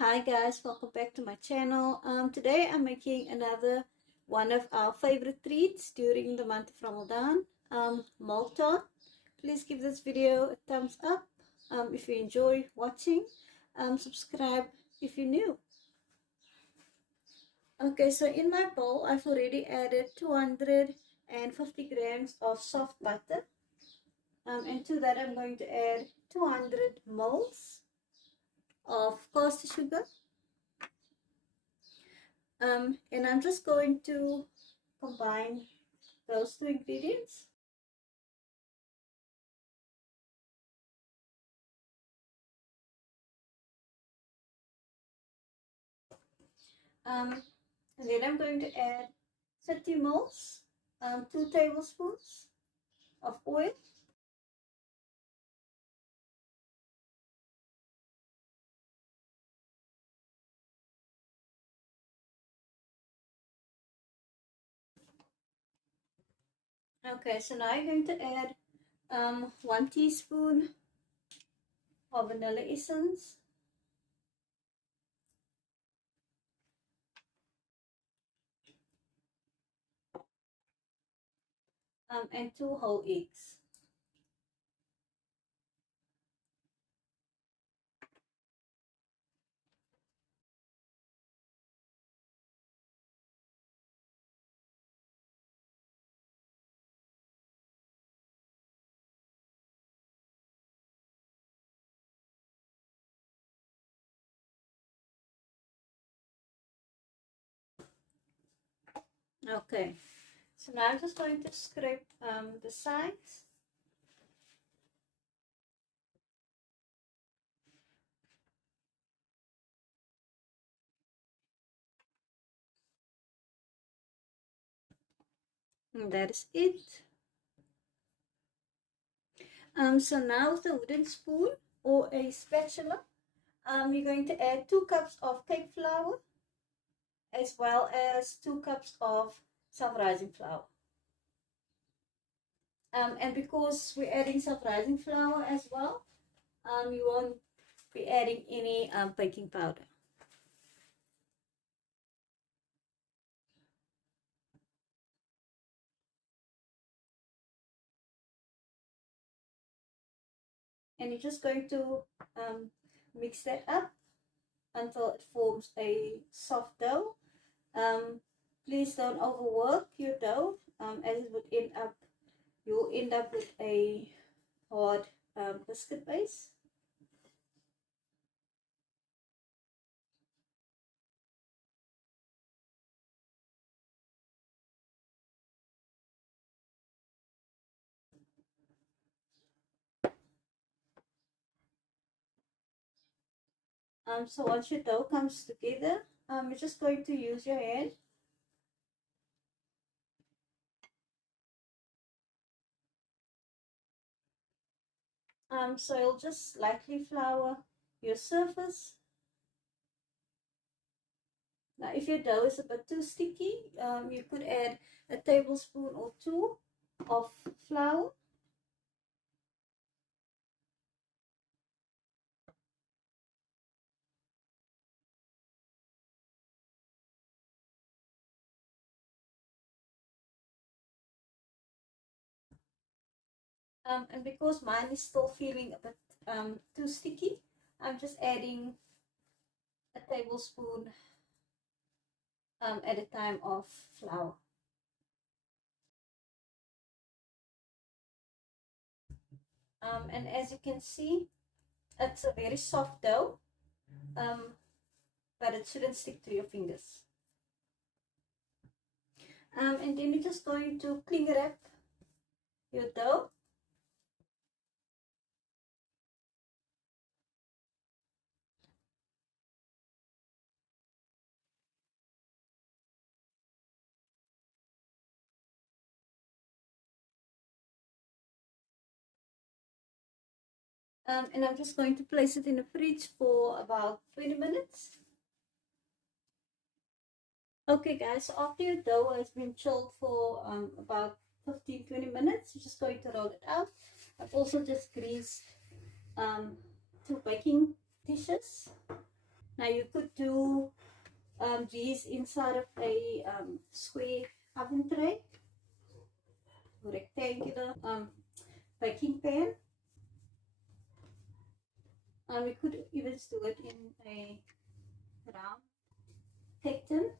Hi guys, welcome back to my channel. Today I'm making another one of our favorite treats during the month of Ramadan, milktart. Please give this video a thumbs up if you enjoy watching. Subscribe if you're new. Okay, so in my bowl I've already added 250 grams of soft butter, and to that I'm going to add 200 ml of caster sugar. And I'm just going to combine those two ingredients. And then I'm going to add 30 ml, 2 tablespoons of oil. Okay, so now I'm going to add 1 teaspoon of vanilla essence. And 2 whole eggs. Okay, so now I'm just going to scrape the sides. And that is it. So now with a wooden spoon or a spatula, you're going to add 2 cups of cake flour as well as 2 cups of self-rising flour. And because we're adding self-rising flour as well, you won't be adding any baking powder. And you're just going to mix that up until it forms a soft dough. Please don't overwork your dough, as it would you'll end up with a hard biscuit base. So once your dough comes together, you're just going to use your hand so you'll just lightly flour your surface. Now, if your dough is a bit too sticky, you could add a tablespoon or 2 of flour. And because mine is still feeling a bit too sticky, I'm just adding a tablespoon at a time of flour. And as you can see, it's a very soft dough, but it shouldn't stick to your fingers. And then you're just going to cling wrap your dough. And I'm just going to place it in the fridge for about 20 minutes. Okay guys, so after your dough has been chilled for about 15-20 minutes, you're just going to roll it out. I've also just greased 2 baking dishes. Now you could do these inside of a square oven tray, rectangular baking pan. We could even do it in a round cake tin.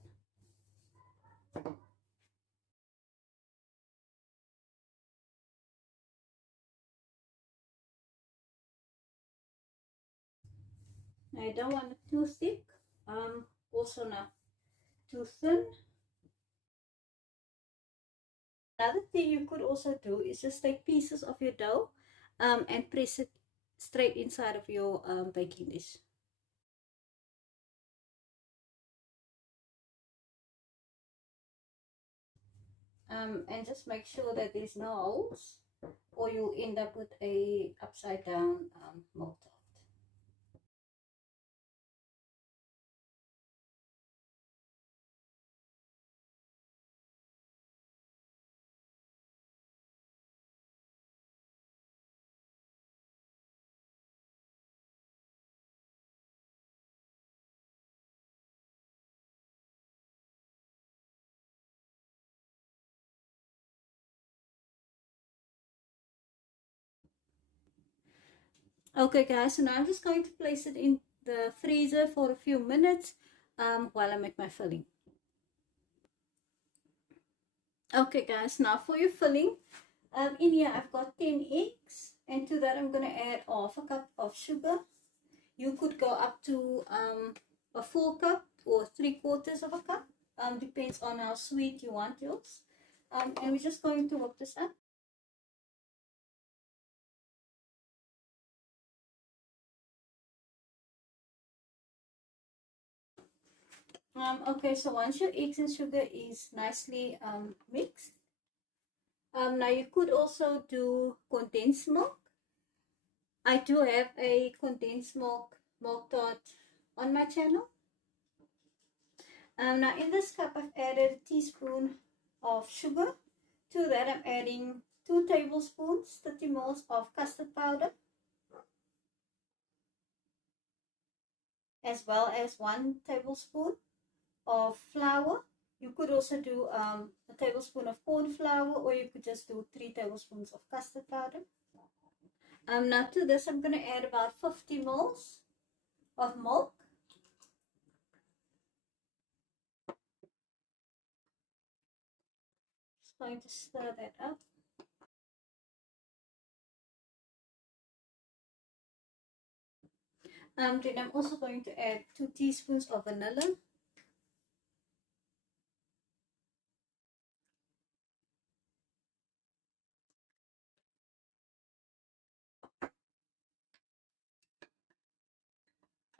I don't want it too thick, also not too thin. Another thing you could also do is just take pieces of your dough and press it straight inside of your baking dish. And just make sure that there's no holes, or you'll end up with a upside down milk tart. Okay guys, so now I'm just going to place it in the freezer for a few minutes while I make my filling. Okay guys, now for your filling, in here I've got 10 eggs, and to that I'm going to add half a cup of sugar. You could go up to a full cup or 3/4 of a cup, depends on how sweet you want yours. And we're just going to whip this up. Okay, so once your eggs and sugar is nicely mixed, now you could also do condensed milk. I do have a condensed milk tart on my channel. Now in this cup I've added a teaspoon of sugar. To that I'm adding 2 tablespoons, 30 ml of custard powder, as well as 1 tablespoon of flour. You could also do a tablespoon of corn flour, or you could just do 3 tablespoons of custard powder. Now to this I'm going to add about 50 ml of milk. Just going to stir that up. Then I'm also going to add 2 teaspoons of vanilla.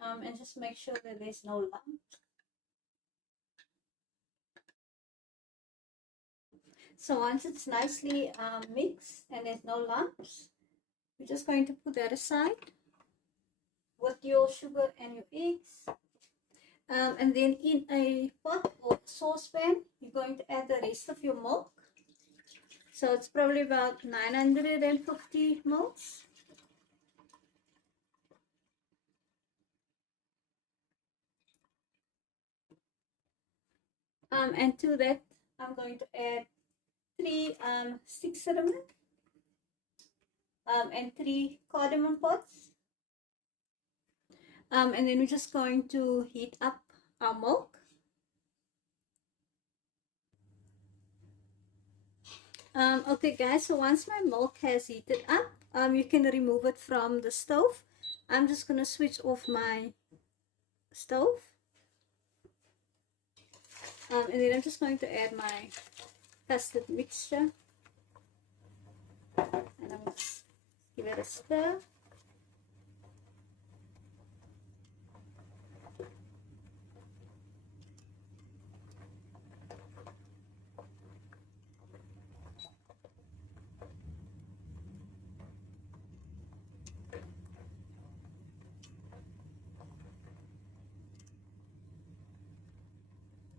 And just make sure that there's no lumps. So once it's nicely mixed and there's no lumps, we're just going to put that aside with your sugar and your eggs. And then in a pot or saucepan, you're going to add the rest of your milk. So it's probably about 950 ml. And to that, I'm going to add 3 stick cinnamon and 3 cardamom pods. And then we're just going to heat up our milk. Okay guys, so once my milk has heated up, you can remove it from the stove. I'm just going to switch off my stove. And then I'm just going to add my custard mixture. And I'm going to give it a stir.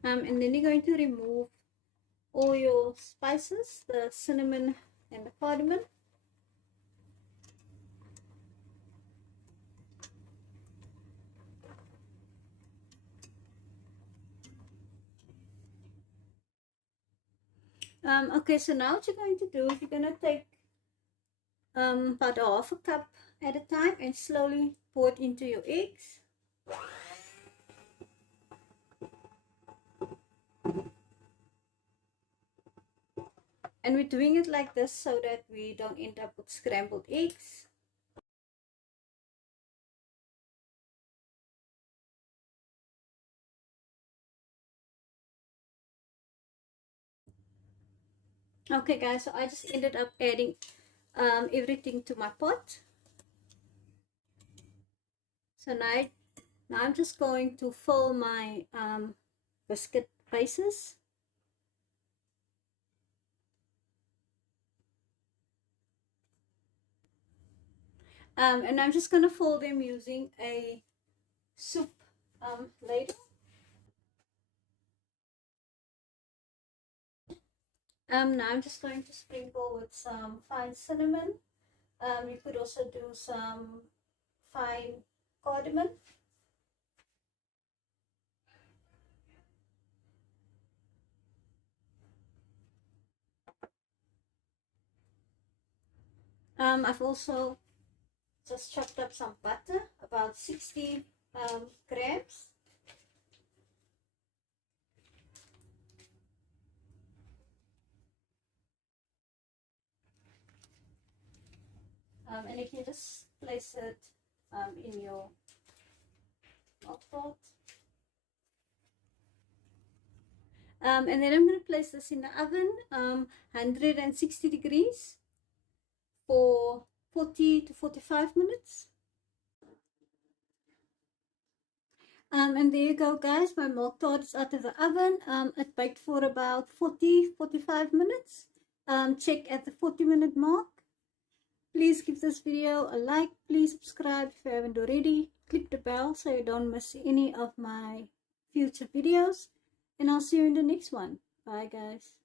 And then you're going to remove all your spices, the cinnamon and the cardamom. Okay, so now what you're going to do is you're going to take about half a cup at a time and slowly pour it into your eggs. And we're doing it like this so that we don't end up with scrambled eggs. Okay guys, so I just ended up adding everything to my pot. So now I'm just going to fill my biscuit bases. And I'm just going to fill them using a soup ladle. Now I'm just going to sprinkle with some fine cinnamon. You could also do some fine cardamom. I've also just chopped up some butter, about 60 grams. And you can just place it in your milktart. And then I'm going to place this in the oven, 160 degrees for 40 to 45 minutes. And there you go guys, my milk tart is out of the oven. It baked for about 40-45 minutes. Check at the 40-minute mark. Please give this video a like. Please subscribe if you haven't already. Click the bell so you don't miss any of my future videos. And I'll see you in the next one. Bye guys.